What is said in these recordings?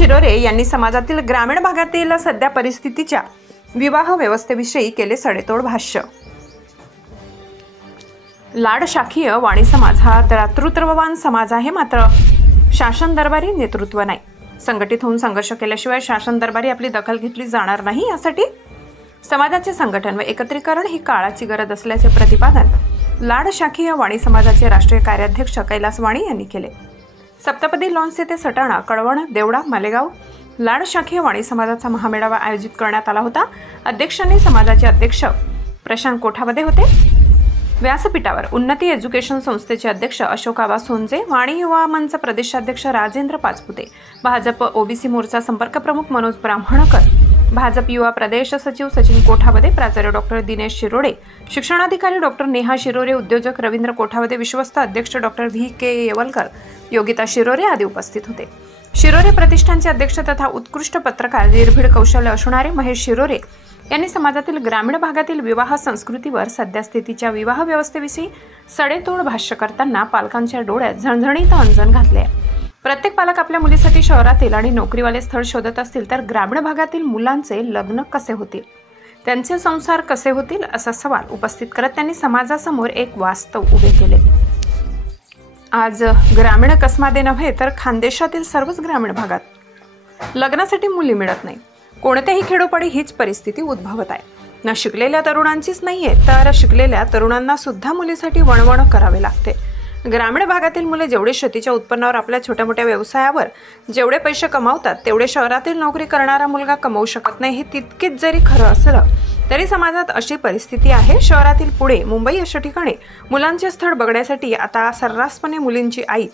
शिरोरे यांनी समाजातील ग्रामीण भागातील सध्या परिस्थितीच्या विवाह व्यवस्थेविषयी केले सडेतोड भाष्य। लाड शाखीय वाणी समाज हा दातृत्ववान समाज आहे, मात्र शासन दरबारी नेतृत्व नाही। संघटित होऊन संघर्ष केल्याशिवाय शासन दरबारी आपली दखल घेतली जाणार नाही। यासाठी समाजाचे संघटन व एकत्रीकरण ही काळाची गरज असल्याचे प्रतिपादन लाड शाखीय वाणी समाजाचे राष्ट्रीय कार्याध्यक्ष कैलास वाणी यांनी केले। सप्तपदी लॉन्स येथे सटाणा, कळवण, देवडा, मालेगाव लाड शाखीय वाणी समाजाचा महामेळावा आयोजित करण्यात आला होता। अध्यक्षांनी समाजाचे अध्यक्ष प्रशांत कोठावदे होते। व्यासपीठावर उन्नती एज्युकेशन संस्थेचे अध्यक्ष अशोक आबा सोनजे, वाणी युवा मंच प्रदेशाध्यक्ष राजेंद्र पाचपुते, भाजप ओबीसी मोर्चा संपर्क प्रमुख मनोज ब्राह्मणकर, भाजप युवा प्रदेश सचिव सचिन कोठावदे, प्राचार्य डॉक्टर दिनेश शिरोडे, शिक्षणाधिकारी डॉक्टर नेहा शिरोरे, उद्योजक रवींद्र कोठावदे, विश्वस्त अध्यक्ष डॉक्टर VK येवलकर, योगिता शिरोरे आदी उपस्थित होते। शिरोरे प्रतिष्ठानचे अध्यक्ष तथा उत्कृष्ट पत्रकार निर्भीड कौशल्य असणारे महेश शिरोरे यांनी समाजातील ग्रामीण भागातील विवाह संस्कृतीवर सध्या स्थितीच्या विवाह व्यवस्थेविषयी सडेतोड भाष्य करताना पालकांच्या डोळ्यात झणझणीत अंजन घातले। प्रत्येक पालक आपल्या मुलीसाठी शहरातील आणि नोकरीवाले स्थळ शोधत असतील तर ग्रामीण भागातील मुलांचे लग्न कसे होतील, त्यांचे संसार कसे होतील असा सवाल उपस्थित करत त्यांनी समाजासमोर एक वास्तव उभे केले। आज ग्रामीण कसमादे नव्हे तर खानदेशातील सर्वच ग्रामीण भागात लग्नासाठी मुली मिळत नाही। कोणत्याही खेडोपाडी हीच परिस्थिती उद्भवत आहे। न शिकलेल्या तरुणांचीच नाहीये तर शिकलेल्या तरुणांना सुद्धा मुलीसाठी वणवण करावे लागते। ग्रामीण भागातील मुले जेवढे शेतीच्या उत्पन्नावर आपल्या छोट्या मोठ्या व्यवसायावर जेवढे पैसे कमावतात तेवढे शहरातील नोकरी करणारा मुलगा कमवू शकत नाही। हे तितकेच जरी खरं असलं तरी समाजात अशी परिस्थिती आहे। शहरातील पुणे, मुंबई अशा ठिकाणी मुलांचे स्थळ बघण्यासाठी आता सर्रासपणे मुलींची आई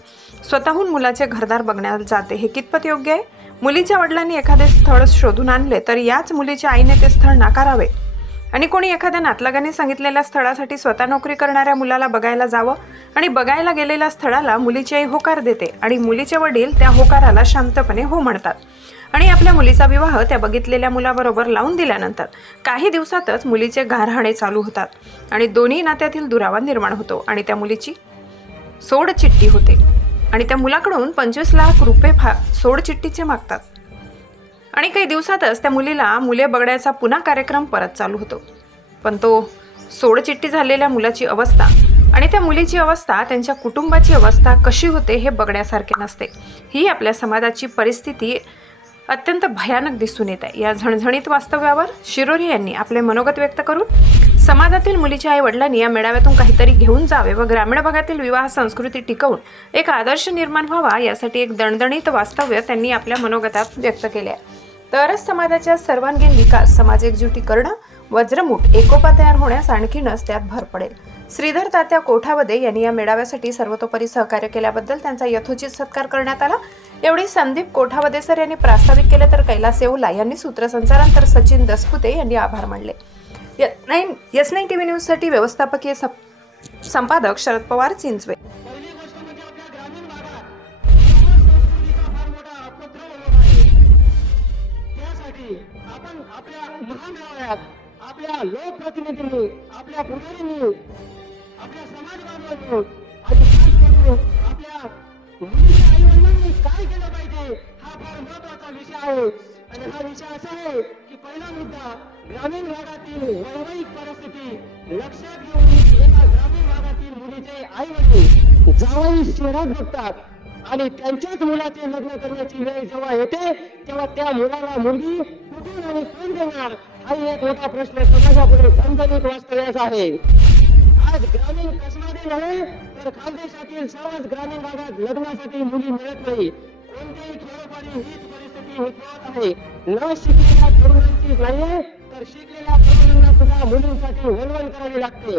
स्वतःहून मुलाचे घरदार बघण्याला जाते। हे कितपत योग्य आहे? मुलीच्या वडिलांनी एखादे स्थळ शोधून आणले तर याच मुलीच्या आईने ते स्थळ नाकारावे आणि कोणी एखाद्या नातलगाने सांगितलेल्या स्थळासाठी स्वतः नोकरी करणाऱ्या मुलाला बघायला जावं आणि बघायला गेलेल्या स्थळाला मुलीची आई होकार देते आणि मुलीचे वडील त्या होकाराला शांतपणे हो म्हणतात आणि आपल्या मुलीचा विवाह त्या बघितलेल्या मुलाबरोबर लावून दिल्यानंतर काही दिवसातच मुलीचे गारहाणे चालू होतात आणि दोन्ही नात्यातील दुरावा निर्माण होतो आणि त्या मुलीची सोडचिठ्ठी होते आणि त्या मुलाकडून 25 लाख रुपये सोडचिठ्ठीचे मागतात आणि काही दिवसातच त्या मुलीला मुले बघण्याचा पुन्हा कार्यक्रम परत चालू होतो। पण तो सोडचिठ्ठी झालेल्या मुलाची अवस्था आणि त्या मुलीची अवस्था, त्यांच्या कुटुंबाची अवस्था कशी होते हे बघण्यासारखे नसते। ही आपल्या समाजाची परिस्थिती अत्यंत भयानक दिसून येत आहे। या झणझणीत वास्तव्यावर शिरोरे यांनी आपले मनोगत व्यक्त करून समाजातील मुलीच्या आई वडिलांनी या मेळाव्यातून काहीतरी घेऊन जावे व ग्रामीण भागातील विवाह संस्कृती टिकवून एक आदर्श निर्माण व्हावा यासाठी एक दणदणीत वास्तव्य त्यांनी आपल्या मनोगतात व्यक्त केले आहे। तरच समाजाच्या सर्वांगीण विकास, समाज एकजुटी करणं, वज्रमुठ एकोपा तयार होण्यास आणखीनच त्यात भर पडेल। श्रीधर तात्या कोठावदे यांनी या मेळाव्यासाठी सर्वतोपरी सहकार्य केल्याबद्दल त्यांचा यथोचित सत्कार करण्यात आला। एवढी संदीप कोठावदे सर यांनी प्रास्ताविक केले तर कैलास येवला यांनी सूत्रसंचालन तर सचिन दसपुते यांनी आभार मानले। S9 TV न्यूज साठी व्यवस्थापकीय संपादक शरद पवार, चिंचवे। आपल्या लोकप्रतिनिधींनी, आपल्या पुढाऱ्यांनी, आपल्या समाजबांधवांनी आणि खास करून आपल्या मुलीच्या आईवडिलांनी काय केलं पाहिजे हा फार महत्वाचा विषय आहे। आणि हा विषय असा आहे की पहिला मुद्दा ग्रामीण भागातील वैवाहिक परिस्थिती लक्षात घेऊन एका ग्रामीण भागातील मुलीचे आईवडील जावई शहरात बघतात आणि त्यांच्याच मुलाचे लग्न करण्याची वेळ जेव्हा येते तेव्हा त्या मुलाला मुलगी कुठून आणि कोण देणार हा एक मोठा प्रश्न समाजापुढे झणझणीत वास्तव्यास आहे। आज ग्रामीण कसमादे नव्हे तर खानदेशातील सर्वच ग्रामीण भागात लग्नासाठी मुली मिळत नाही। कोणत्याही खेडोपाडी हीच परिस्थिती उद्भवत आहे। न शिकलेल्या तरुणांची नाहीये तर शिकलेल्या तरुणांना सुद्धा मुलींसाठी वणवण करावी लागते।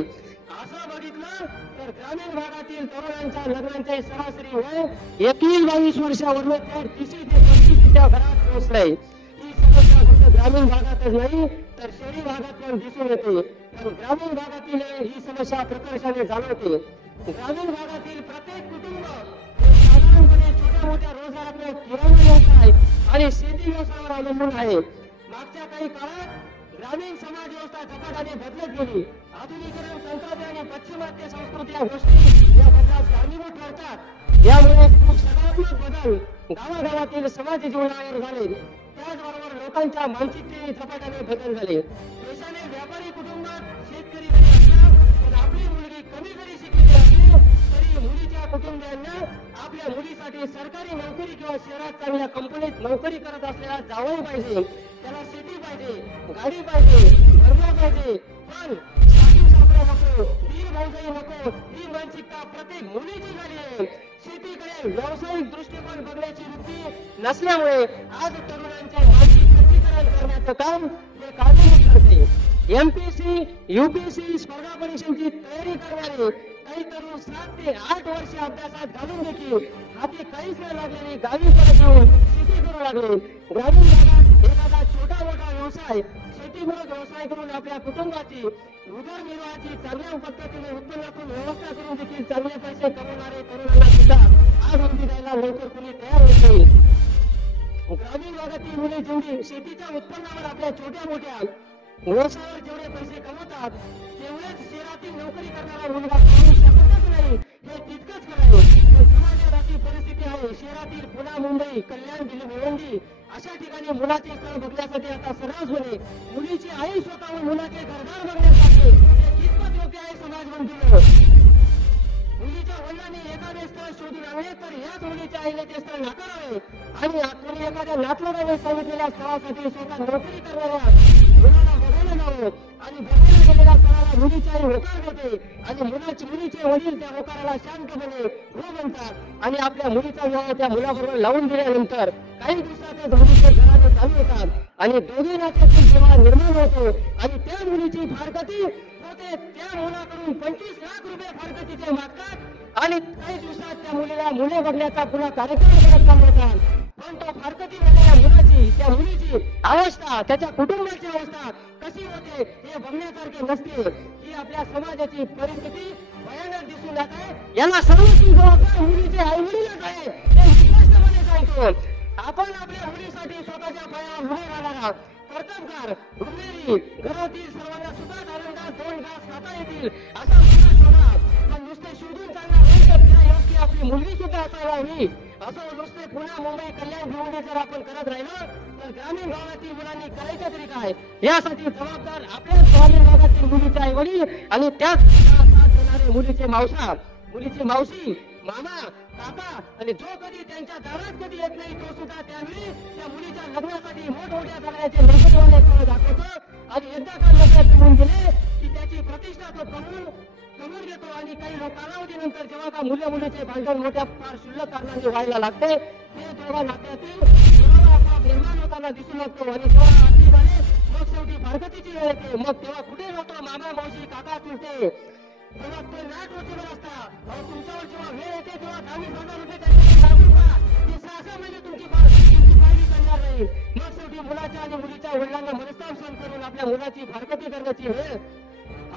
असं बघितलं तर ग्रामीण भागातील तरुणांच्या लग्नांचे सरासरी वय 21-22 वर्षावरून 30 ते 35च्या घरात पोहोचलंय। ही समस्या फक्त ग्रामीण भागातच नाही तर शहरी भागात पण दिसून येते। पण ग्रामीण भागातील ही समस्या प्रकर्षाने जाणवते। ग्रामीण भागातील प्रत्येक कुटुंब साधारणपणे छोट्या मोठ्या रोजगारातल्या किराणा व्यवसाय आणि शेती व्यवसायावर अवलंबून आहे। मागच्या काही काळात ग्रामीण समाज व्यवस्था झपाट्याने बदलत गेली. आधुनिकीकरण, तंत्रज्ञान आणि पाश्चिमात्य संस्कृती या गोष्टी या बदलास कारणीभूत ठरतात. यामुळे खूप सकारात्मक बदल गावागावातील समाज जीवनावर झाले. त्याचबरोबर लोकांच्या मानसिकतेने झपाट्याने बदल झाले. देशाने व्यापारी कुटुंबात शेतकरी जरी असला पण आपली मुलगी कमी जरी शिकलेली असली तरी मुलीच्या कुटुंबियांना आपल्या मुलीसाठी सरकारी नोकरी किंवा शहरात चांगल्या कंपनीत नोकरी करत असलेला जावई पाहिजे. त्याला शेती पाहिजे, गाडी पाहिजे, घरला पाहिजे. पण सासू सासरा नको, दीर भाऊजाई नको, ही मानसिकता प्रत्येक मुलीची झाली आहे. शेतीकडे व्यावसायिक दृष्टिकोन बघण्याची वृत्ती नसल्यामुळे आज तरुणांचे मानसिक खच्चीकरण करण्याचं काम हे कारणीभूत ठरते. एमपीएससी, यूपीएससी स्पर्धा परीक्षांची तयारी करणारे काही तरुण 7 ते 8 वर्ष अभ्यासात घालून देखील हाती काहीच न लागलेली गावी परत येऊन शेती करू लागले. ग्रामीण भागात एखादा छोटा मोठा व्यवसाय, शेतीपूरक व्यवसाय करून आपल्या कुटुंबाची उदरनिर्वाहाची चांगल्या पद्धतीने उत्पन्नातून व्यवस्था करून देखील चांगले पैसे कमवणारे तरुणांना सुद्धा आज नोकरी द्यायला लवकर कोणी तयार होत नाही. ग्रामीण भागातील मुले जेवढी शेतीच्या उत्पन्नावर आपल्या छोट्या मोठ्या व्यवसायावर जेवढे पैसे कमवतात तेवढेच शहरातील नोकरी करणारा मुलगा कमवू शकतच नाही. हे तितकंच खरं आहे. समाजात अशी परिस्थिती आहे. शहरातील पुणे, मुंबई, कल्याण, भिवंडी अशा ठिकाणी मुलाचे स्थळ बघण्यासाठी आता सर्रास होणे. मुलीची आई स्वतःहून मुलाचे घरदार बघण्यासाठी हे कितपत योग्य आहे समाज बंधूंनो? मुलीच्या वडिलांनी एखादे स्थळ शोधून आणले तर याच मुलीच्या आईने ते स्थळ नाकारावे आणि कोणी एखाद्या नातलगाने सांगितलेल्या स्थळासाठी स्वतः नोकरी करणाऱ्या मुलाला बघायला जावं आणि बघायला गेलेल्या स्थळाला मुलीची आई होकार देते आणि मुलीचे वडील त्या होकाराला शांतपणे हो म्हणतात आणि आपल्या मुलीचा विवाह त्या मुलाबरोबर लावून दिल्यानंतर काही दिवसातच मुलीचे घराने चालू होतात आणि दोघे नात्यातील जेव्हा निर्माण होतो आणि त्या मुलीची फारकती होते. त्या मुलाकडून 25 लाख रुपये फारकतीचे मागतात आणि काही दिवसात त्या मुलीला मुले बघण्याचा पुन्हा कार्यक्रम करत चालवतात. पण तो फारकती झालेल्या मुलाची, त्या मुलीची अवस्था, त्याच्या कुटुंबाची अवस्था कशी होते हे बघण्यासारखे नसते. ही आपल्या समाजाची परिस्थिती भयानक दिसून जात आहे. याला सर्वस्वी जबाबदार मुलीचे आई वडीलच आहे हे स्पष्टपणे सांगतो. आपण आपल्या मुलीसाठी स्वतःच्या पायावर उभे राहणारा कर्तबगार, रुमेरी, घरातील सर्वांना सुखात आनंदात 2 घास खाता येतील असा मुलगा शोधा. पण नुसते शोधून चालणार नाही तर त्या योग्य आपली मुलगी सुद्धा असायला हवी. असं नुसते पुणे, मुंबई, कल्याण, भिवंडी जर आपण करत राहिलो तर ग्रामीण भागातील मुलांनी करायचं तरी काय? यासाठी जबाबदार आपल्याच ग्रामीण भागातील मुलीचे आई वडील आणि त्याच साथ देणारे मुलीचे मावशी, मामा, काका आणि जो कधी त्यांच्या दारात कधी येत नाही तो सुद्धा त्यावेळी त्या मुलीच्या लग्नासाठी मोठमोठ्या सगळ्याचे नोकरीवाले दाखवतो आणि एकदा का लग्न जमून गेले की त्याची प्रतिष्ठा तो कमवून घेतो आणि काही कालावधीनंतर जेव्हा का मुलीचे भांडण मोठ्या फार क्षुल्लक कारणाने व्हायला लागते ते दोघा नात्यातील आपोआप निर्माण होताना दिसून लागतो आणि जेव्हा आरती झाले मग शेवटी फारकतीची वेळ येते. मग तेव्हा कुठे जातो मामा, मावशी, काका, चुलते तेव्हा ते नाट वचून असतात. तुमच्यावर जेव्हा वेळ येते तेव्हा 10,000 रुपये त्यांच्याकडे लागून पहा. ते 6 महिने तुमची पायरी करणार नाही. मग शेवटी मुलाच्या आणि मुलीच्या वडिलांना मनस्ताप सहन करून आपल्या मुलाची फारकती करण्याची वेळ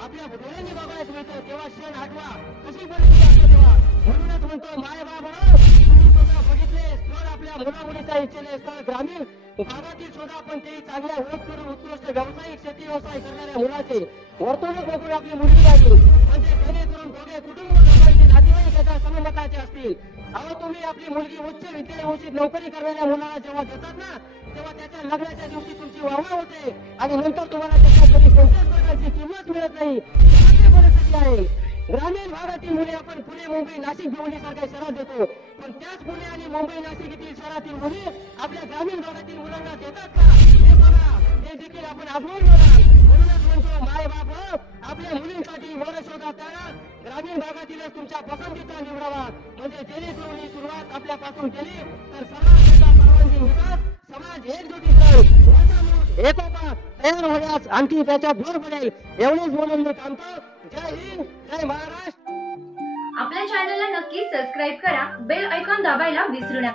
आपल्या डोळ्यांनी बघायच मिळतो. तेव्हा क्षण आठवा कशी परिस्थिती असते तेव्हा. म्हणूनच म्हणतो माय बाबा तुम्ही स्वतः बघितले स्थळ आपल्या मुलामुलीच्या इच्छेने स्थळ ग्रामीण भागातील शोधा पण ते चांगल्या ओळख करून उत्कृष्ट व्यावसायिक शेती व्यवसाय करणाऱ्या मुलाचे वर्तवणूक बघून आपली मुलगी लागली म्हणजे जेणेकरून दोघे कुटुंब लोकांचे नातेवाईक याच्या सममताचे असतील. अहो तुम्ही आपली मुलगी उच्च विद्यालयात नोकरी करणाऱ्या मुलाला जेव्हा देतात ना तेव्हा त्याच्या लग्नाच्या दिवशी तुमची वाहवा होते आणि नंतर तुम्हाला त्याच्या घरी कोणत्याच प्रकारची किंमत मिळत नाही. ही परिस्थिती आहे. ग्रामीण भागातील मुले आपण पुणे, मुंबई, नाशिक, भिवंडी सारख्या शहरात देतो पण त्याच पुणे आणि मुंबई, नाशिक येथील शहरातील मुली आपल्या ग्रामीण भागातील मुलांना देतात का हे बघा. हे देखील आपण आजवून बघा. म्हणूनच म्हणतो माय बाप आपल्या मुलींसाठी वर शोधा त्याला ग्रामीण भागातीलच तुमच्या पसंतीचा निवडावा म्हणजे जेणेकरून ही सुरुवात आपल्यापासून केली तर सर्वांगीण विकास, समाज एकजुटीकरण, एकोपा तयार होण्यास आणखी त्याच्यात भर पडेल. एवढेच बोलून मी थांबतो. जय हिंद, जय महाराष्ट्र. आपल्या चॅनलला नक्की सबस्क्राईब करा. बेल आयकॉन दाबायला विसरू नका.